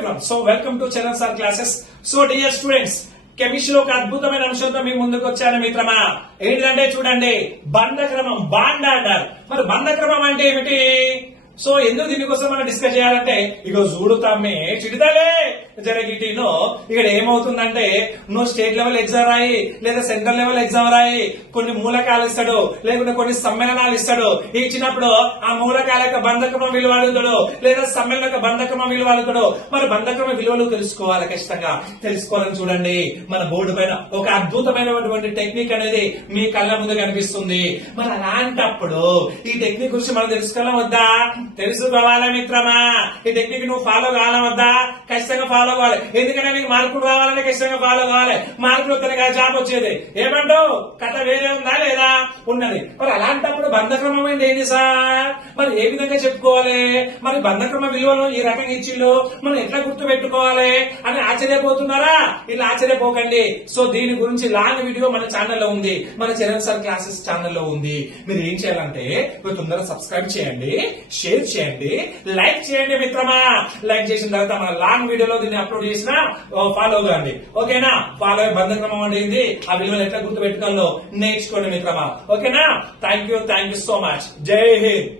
everyone. So welcome to Charan Sir classes. So dear students, chemistry ఒక అద్భుతమైన అంశంతో మీ ముందుకు వచ్చాను మిత్రమా. ఏంటంటే చూడండి, బంధక్రమం, బాండ్ ఆర్డర్. మరి బంధక్రమం అంటే ఏమిటి? సో ఎందుకు దీనికోసం మనం డిస్కస్ చేయాలంటే, ఇక చూడుతామే చిడుతాలే జరిగిటీను ఇక్కడ ఏమవుతుందంటే, నువ్వు స్టేట్ లెవెల్ ఎగ్జామ్ రాయి లేదా సెంట్రల్ లెవెల్ ఎగ్జామ్ రాయి, కొన్ని మూలకాలు ఇస్తాడు లేకుంటే కొన్ని సమ్మేళనాలు ఇస్తాడు. ఇచ్చినప్పుడు ఆ మూలకాల యొక్క బంధక్రమ విలువ అడుగుతాడు లేదా సమ్మేళన యొక్క బంధక్రమ విలువ అడుగుతాడు. మరి బంధక్రమ విలువలు తెలుసుకోవాలి, ఖచ్చితంగా తెలుసుకోవాలని చూడండి. మన బోర్డు పైన ఒక అద్భుతమైనటువంటి టెక్నిక్ అనేది మీ కళ్ళ ముందు కనిపిస్తుంది. మరి అలాంటప్పుడు ఈ టెక్నిక్ గురించి మనం తెలుసుకోవాలా వద్దా? తెలుసుకోవాలా మిత్రమా? ఈ టెక్నిక్ నువ్వు ఫాలో కావాలా వద్దా? ఖచ్చితంగా ఫాలో కావాలి. ఎందుకంటే నీకు మార్కులు రావాలంటే ఖచ్చితంగా ఫాలో కావాలి. మార్కులు వస్తేనే కదా జాబ్ వచ్చేది. ఏమంటావు? కథ వేరే ఉందా లేదా? ఉన్నది. మరి అలాంటప్పుడు బంధక్రమం ఏంటి సార్? మరి ఏ విధంగా చెప్పుకోవాలి? మరి బంధక్రమ విలువలు ఈ రకంగా ఇచ్చిళ్ళు మనం ఎట్లా గుర్తు పెట్టుకోవాలి అని ఆశ్చర్యపోతున్నారా? ఇలా ఆశ్చర్యపోకండి. సో దీని గురించి లాంగ్ వీడియో మన ఛానల్లో ఉంది, మన చరణ్ సార్ క్లాసెస్ ఛానల్లో ఉంది. మీరు ఏం చేయాలంటే తొందరగా సబ్స్క్రైబ్ చేయండి, షేర్ చేయండి, లైక్ చేయండి మిత్రమా. లైక్ చేసిన తర్వాత మన లాంగ్ వీడియోలో దీన్ని అప్లోడ్ చేసిన ఫాలో కాండి. ఓకేనా? ఫాలో అయ్యే బంధక్రమం అనేది ఆ విలువలు ఎట్లా గుర్తు పెట్టుకోవాలో నేర్చుకోండి మిత్రమా. ఓకేనా? Thank you so much. జై హింద్.